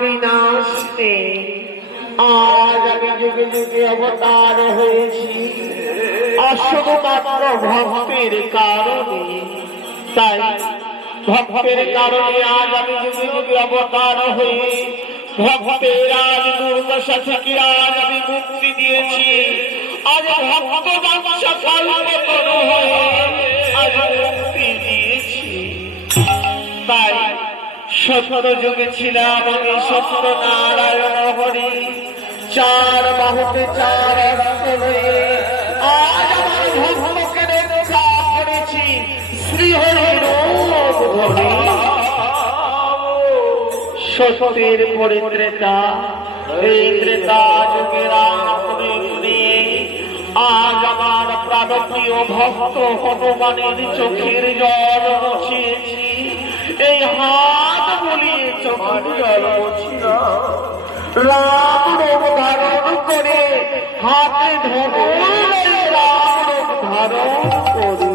বিনাশ নেই। আজ আমি যুগে যুগে অবতার হয়েছি শুধুমাত্র ভক্তের কারণে। তাই ভক্তের কারণে আজ আমি যুগে যুগে অবতার হয়ে ভক্তের আজ দুর্দশা থেকে আজ আমি মুক্তি দিয়েছি। আজ ভক্ত বাঞ্ছা কল্পতরু হয়ে আজ মুক্তি দিয়েছি। তাই সত্য যুগে ছিলাম আমি সত্য নারায়ণ হরি, চার বাহুতে চার অস্ত্র হয়ে আজ আমার ভক্তকে রক্ষা করেছি শ্রী হরির রূপ ধরে। সত্যের পরে ত্রেতা, এই ত্রেতা যুগে রাম নিয়ে আজ আমার প্রাণপ্রিয় ভক্ত হনুমানের চোখের জল মুছিয়েছি। এই হাত বলিয়ে চোখের জল মুছিয়ে রাম রূপ ধারণ করে হাতে ধরে রাম রূপ ধারণ করে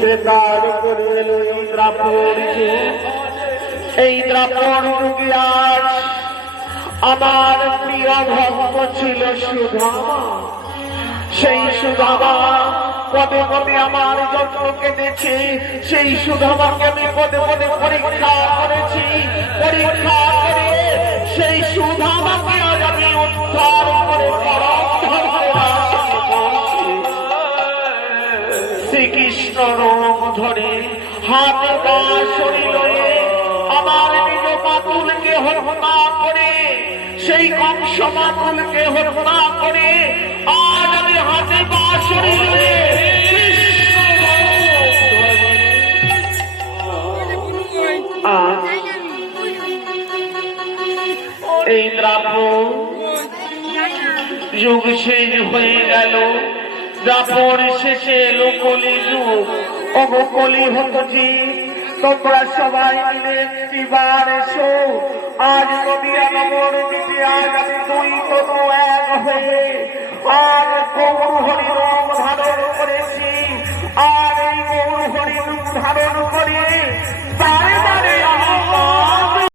ত্রেতার করে এলো এই দ্রাপর যুগ। এই দ্রাপর যুগে আজ আমার প্রিয় ভক্ত ছিল সুধামা। সেই সুধামা পদে পদে আমার যত কেঁদেছে, সেই সুধামাকে আমি পদে পদে পরীক্ষা করেছি। পরীক্ষা করে সেই সুধামাকে আজ আমি উদ্ধার করে শ্রীকৃষ্ণ রূপ ধরে হাতে পা শরীর আমার নিজ মাতুলকে হত্যা করে, সেই কংস মাতুলকে হত্যা করে আজ আমি হাতে পা শরীরে এই দ্রাপর যুগ শেষ হয়ে গেল। দ্রাপর শেষে এলো কলি যুগ। ওগো কলি হতজি, তোমরা সবাই মিলে একটিবার এসো। আজ নদিয়া নগর দিতে আজ আমি দুই তনু এক হয়ে আর গৌর হরি রূপ ধারণ করেছি। আর এই গৌর হরি রূপ ধারণ করে